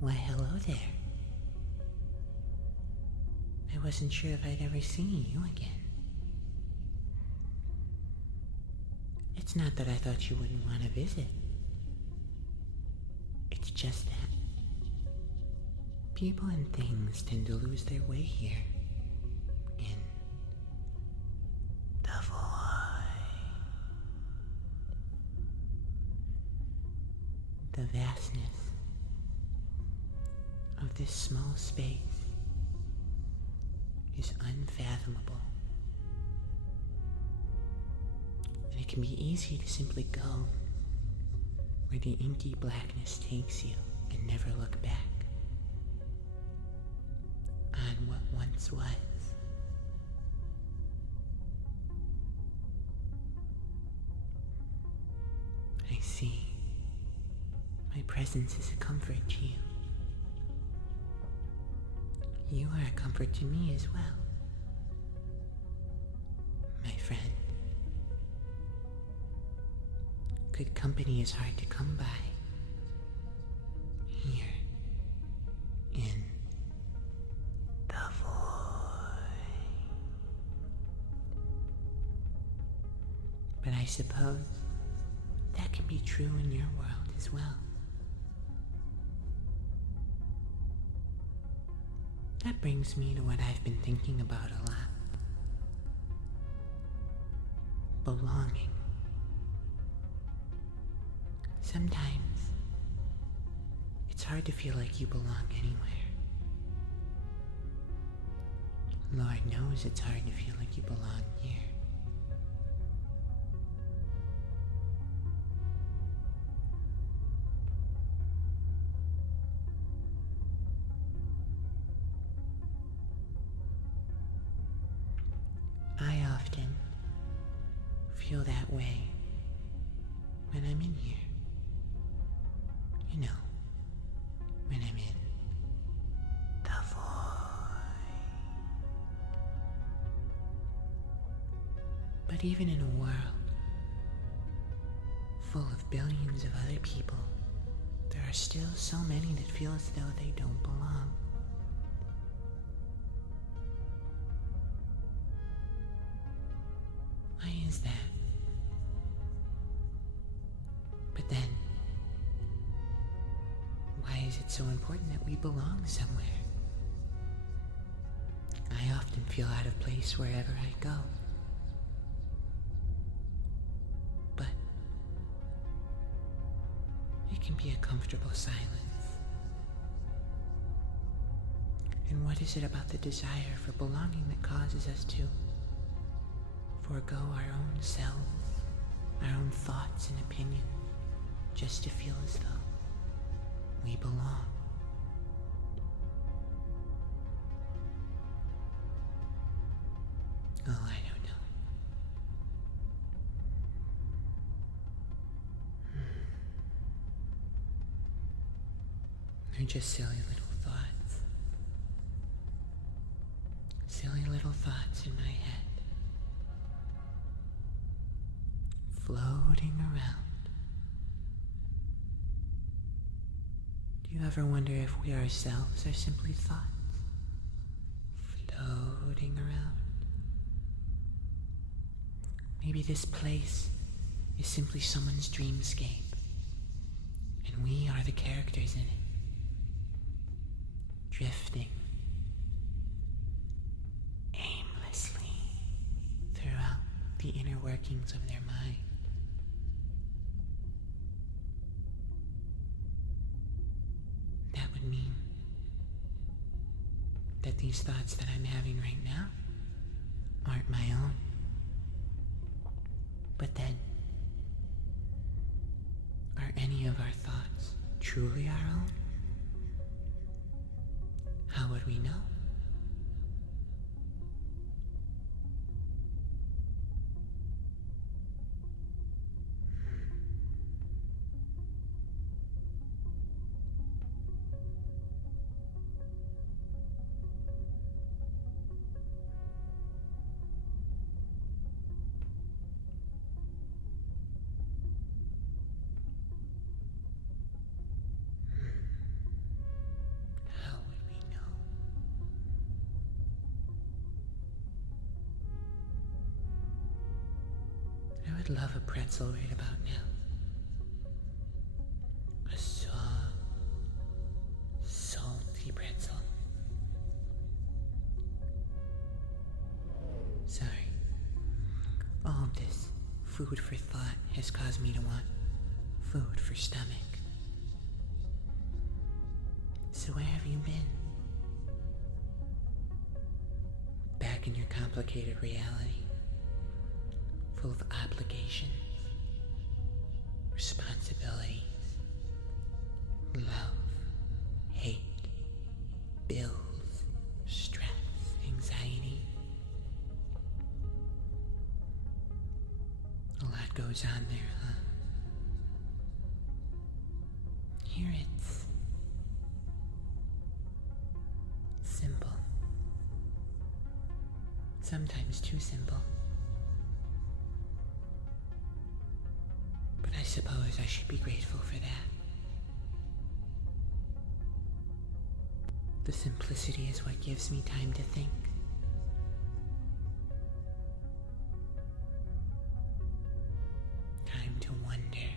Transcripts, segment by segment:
Why, hello there. I wasn't sure if I'd ever see you again. It's not that I thought you wouldn't want to visit. It's just that people and things tend to lose their way here in the void. The vastness of this small space is unfathomable. And it can be easy to simply go where the inky blackness takes you and never look back on what once was. I see. My presence is a comfort to you. You are a comfort to me as well, my friend. Good company is hard to come by here in the void. But I suppose that can be true in your world as well. That brings me to what I've been thinking about a lot. Belonging. Sometimes it's hard to feel like you belong anywhere. Lord knows it's hard to feel like you belong here. I often feel that way when I'm in here. You know, when I'm in the void. But even in a world full of billions of other people, there are still so many that feel as though they don't belong. Why is that? But then, why is it so important that we belong somewhere? I often feel out of place wherever I go. But it can be a comfortable silence. And what is it about the desire for belonging that causes us to forego our own selves, our own thoughts and opinions, just to feel as though we belong? Oh, I don't know. They're just silly little thoughts. Silly little thoughts in my head, floating around. Do you ever wonder if we ourselves are simply thoughts floating around? Maybe this place is simply someone's dreamscape, and we are the characters in it, drifting aimlessly throughout the inner workings of their mind. That would mean that these thoughts that I'm having right now aren't my own. But then, are any of our thoughts truly our own? How would we know? would love a pretzel right about now. A soft, salty pretzel. Sorry. All of this food for thought has caused me to want food for stomach. So where have you been? Back in your complicated reality, full of obligations, responsibilities, love, hate, bills, stress, anxiety. A lot goes on there, huh? Here it's simple. Sometimes too simple. But I suppose I should be grateful for that. The simplicity is what gives me time to think. Time to wonder.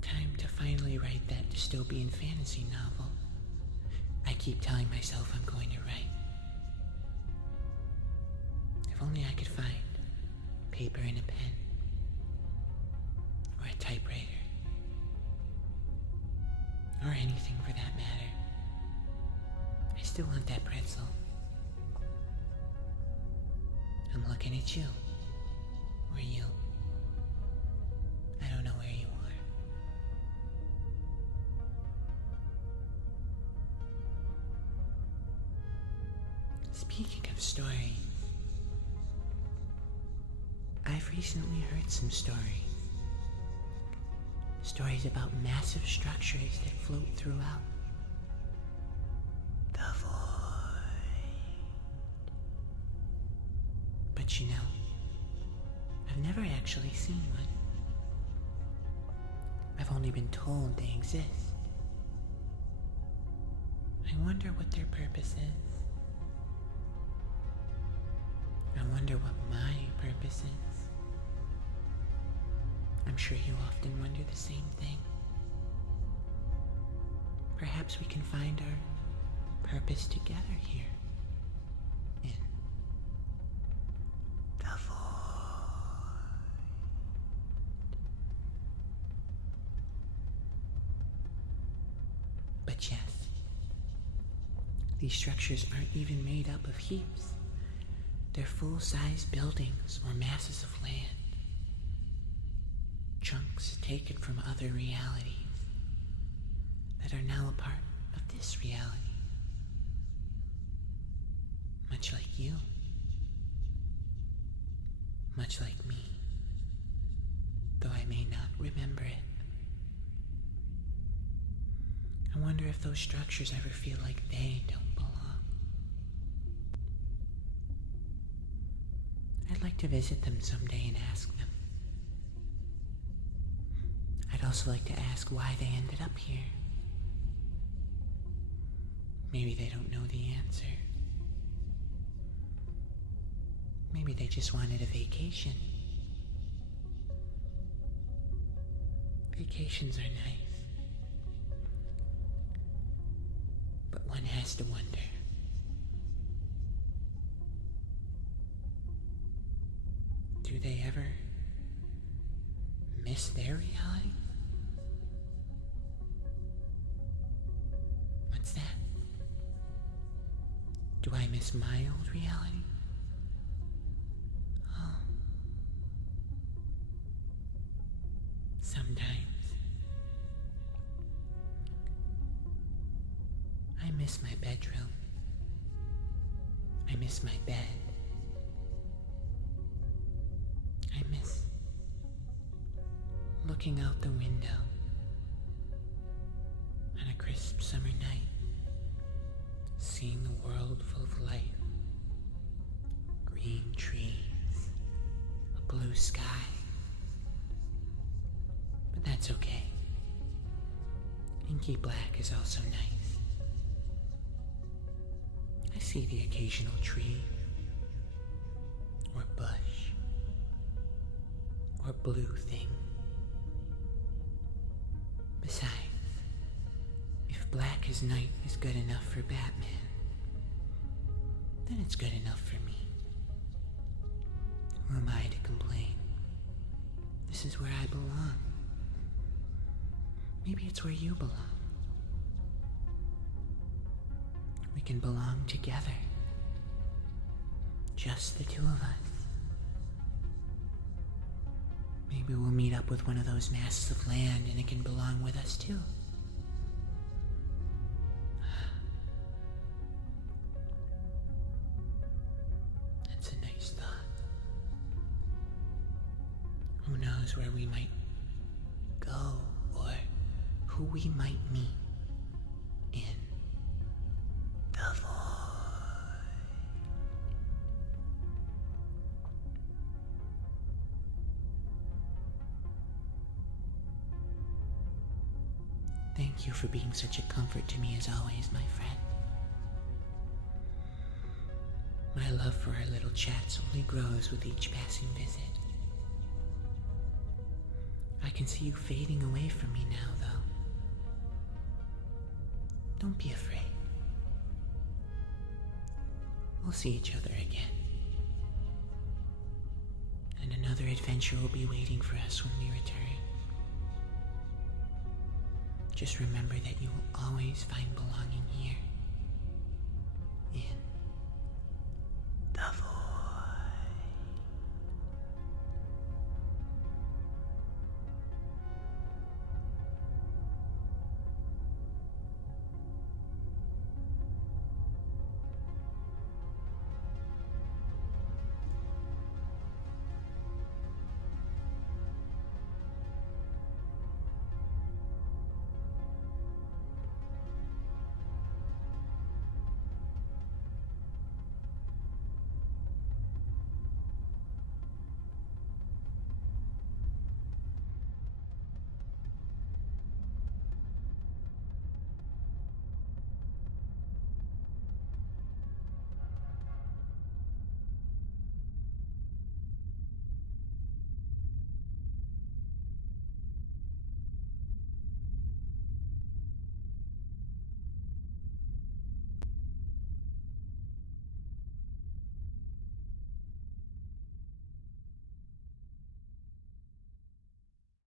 Time to finally write that dystopian fantasy novel I keep telling myself I'm going to write. If only I could find paper and a pen, or a typewriter, or anything for that matter. I still want that pretzel. I'm looking at you, or you. I don't know where you are. Speaking of stories, I've recently heard some stories. Stories about massive structures that float throughout the void. But you know, I've never actually seen one. I've only been told they exist. I wonder what their purpose is. I wonder what my purpose is. I'm sure you often wonder the same thing. Perhaps we can find our purpose together here in the void. But yes, these structures aren't even made up of heaps. They're full-size buildings or masses of land. Chunks taken from other realities that are now a part of this reality. Much like you. Much like me. Though I may not remember it. I wonder if those structures ever feel like they don't belong. I'd like to visit them someday and ask them. I'd also like to ask why they ended up here. Maybe they don't know the answer. Maybe they just wanted a vacation. Vacations are nice. But one has to wonder. Do they ever miss their reality? What's that? Do I miss my old reality? Oh. Sometimes. I miss my bedroom. I miss my bed. I miss looking out the window on a crisp summer night, seeing the world full of life, green trees, a blue sky. But that's okay. Inky black is also nice. I see the occasional tree or blue thing. Besides, if black as night is good enough for Batman, then it's good enough for me. Who am I to complain? This is where I belong. Maybe it's where you belong. We can belong together. Just the two of us. Maybe we'll meet up with one of those masses of land and it can belong with us too. That's a nice thought. Who knows where we might go or who we might meet in the void. Thank you for being such a comfort to me as always, my friend. My love for our little chats only grows with each passing visit. I can see you fading away from me now, though. Don't be afraid. We'll see each other again. And another adventure will be waiting for us when we return. Just remember that you will always find belonging here.